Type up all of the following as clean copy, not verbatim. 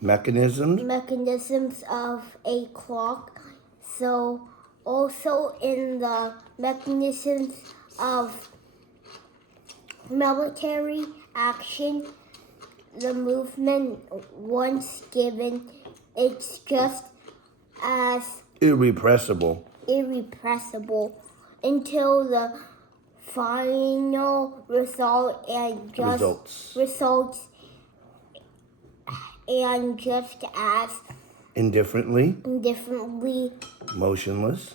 mechanisms of a clock. So also in the mechanisms of military action, the movement once given, it's just as irrepressible until the final result and results and just as indifferently motionless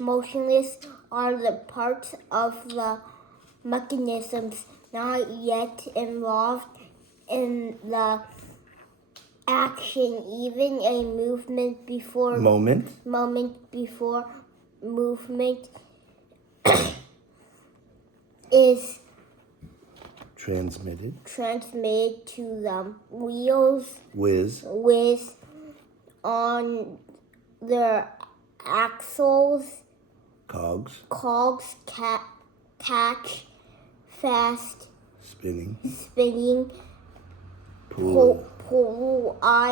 are the parts of the mechanisms not yet involved in the action. Even a moment before movement is transmitted to the wheels whiz on their axles. Cogs catch fast spinning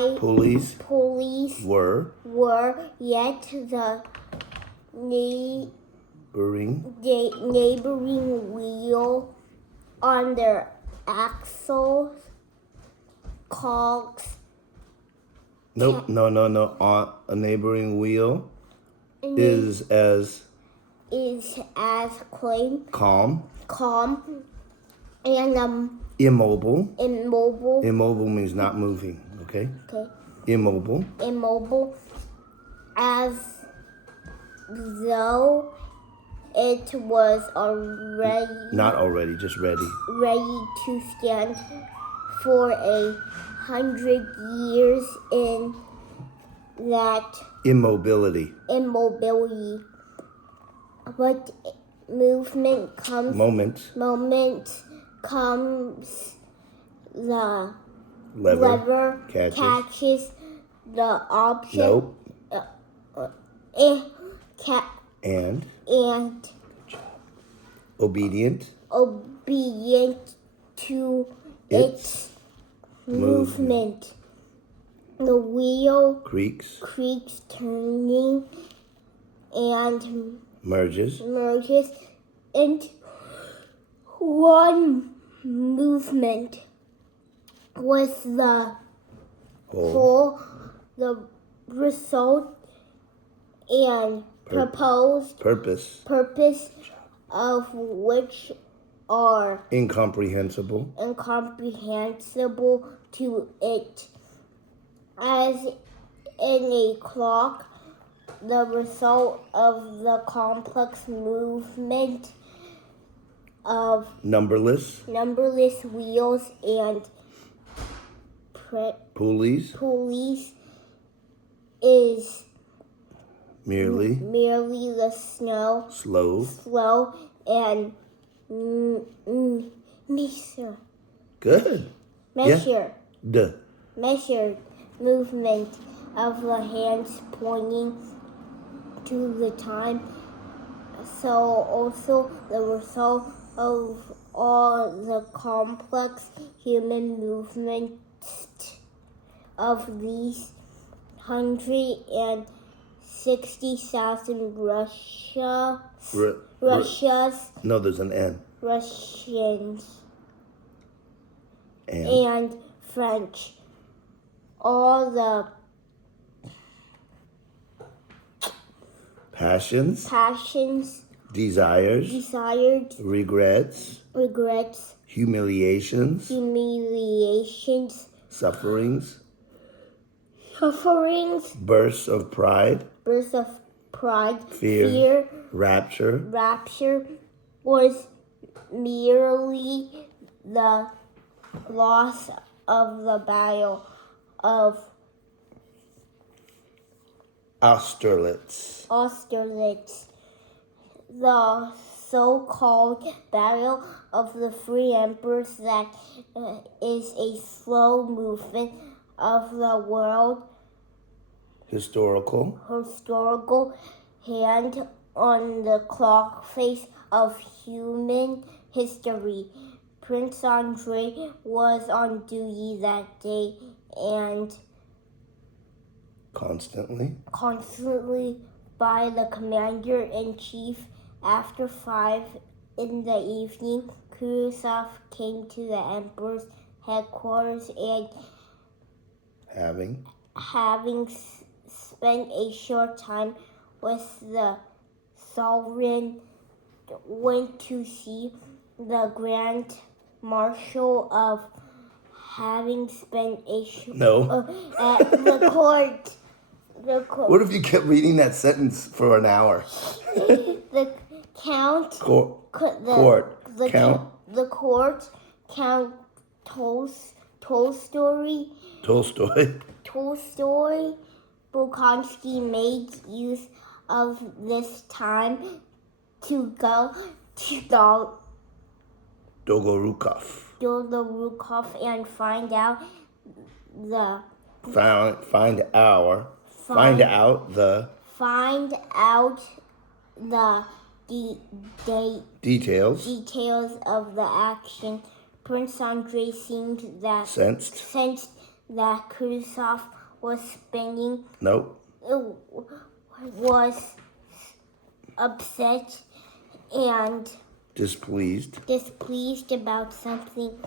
pulleys were yet the neighboring wheel on their axles. Cogs. No. On a neighboring wheel is as calm and immobile. Immobile means not moving. Okay. Immobile as though it was just ready to stand for 100 years in that immobility. But moment comes, the lever catches the object. And obedient to its movement. The wheel creaks, turning, and merges into one movement with the whole, the result and proposed purpose of which are incomprehensible to it. As in a clock, the result of the complex movement of numberless wheels and pulleys is merely the slow and measured movement of the hands pointing to the time. So also the result of all the complex human movements of these 160,000 Russians. No, there's an N. Russians and French. All the passions, desires, regrets, humiliations, sufferings, bursts of pride, fear, rapture was merely the loss of the battle of Austerlitz. The so-called Battle of the Free Emperors that is a slow movement of the world historical hand on the clock face of human history. Prince Andrei was on duty that day, and constantly by the commander-in-chief. After 5 in the evening, Khrushchev came to the emperor's headquarters and, having spent a short time with the sovereign, went to see the Grand Marshal of having spent a at the court. What if you kept reading that sentence for an hour? The count. The court. Count Tolstoy. Bolkonsky made use of this time to go to Dolgorukov and find out the details of the action. Prince Andrei seemed that sensed that Khrushchev was spinning. Was upset and displeased about something,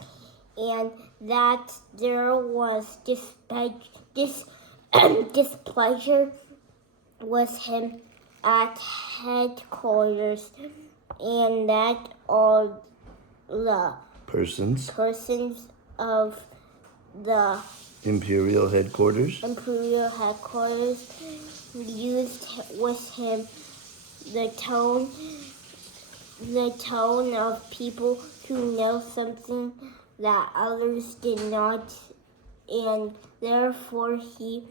and that there was displeasure with him at headquarters, and that all the persons of the imperial headquarters used with him the tone of people who know something that others did not, and therefore he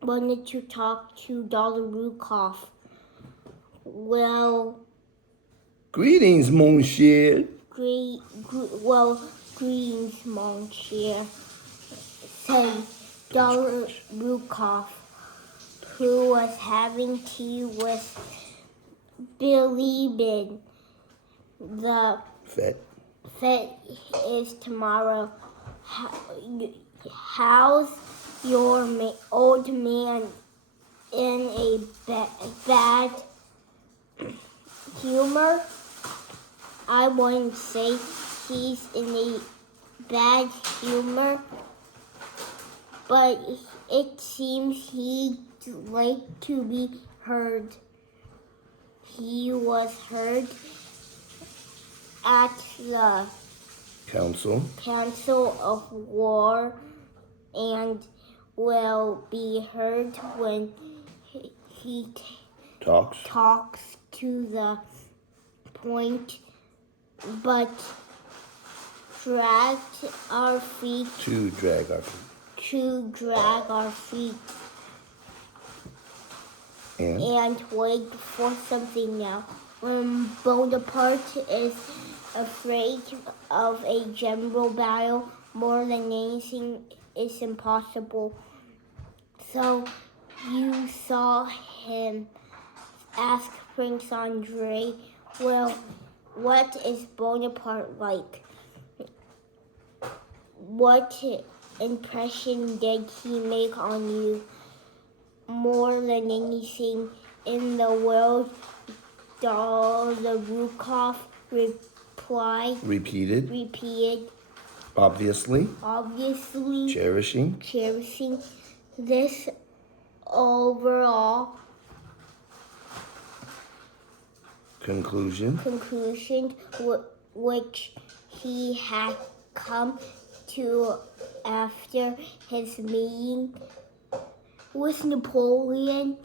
wanted to talk to Dolgorukov. Well, greetings, monsieur. Greetings, monsieur, said Dolgorukov, who was having tea with Bilibin. The fete is tomorrow. How's your old man? In a bad humor? I wouldn't say he's in a bad humor, but it seems he'd like to be heard. He was heard at the Council of War and will be heard when he talks to the point, but to drag our feet and wait for something now. When Bonaparte is afraid of a general battle, more than anything is impossible. So you saw him, asked Prince Andrei. Well, what is Bonaparte like? What impression did he make on you? More than anything in the world, Dolgorukov repeated, obviously cherishing this overall conclusion which he had come to after his meeting with Napoleon.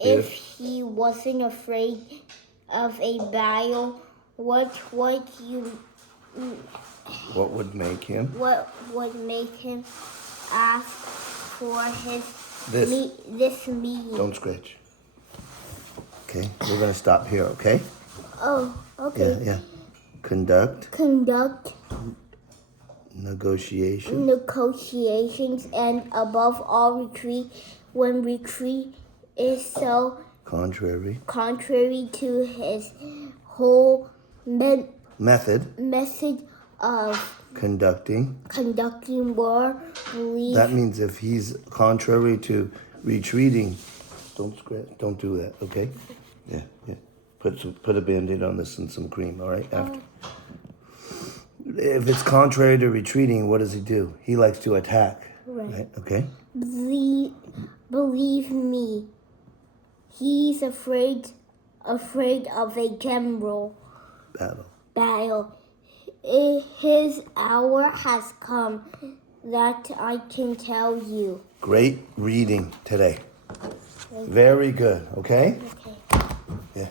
If he wasn't afraid of a battle, what would make him ask for this meeting? Don't scratch. Okay, we're gonna stop here, okay? Oh, okay. Yeah. Conduct negotiations, and above all retreat when retreat is so contrary to his whole method of conducting war. Believe That means if he's contrary to retreating, don't do that, okay? Yeah. Put a Band-Aid on this and some cream, all right? After. If it's contrary to retreating, what does he do? He likes to attack, right? Okay? Believe me, he's afraid of a general battle. His hour has come, that I can tell you. Great reading today. Very good, okay? Okay. Yeah.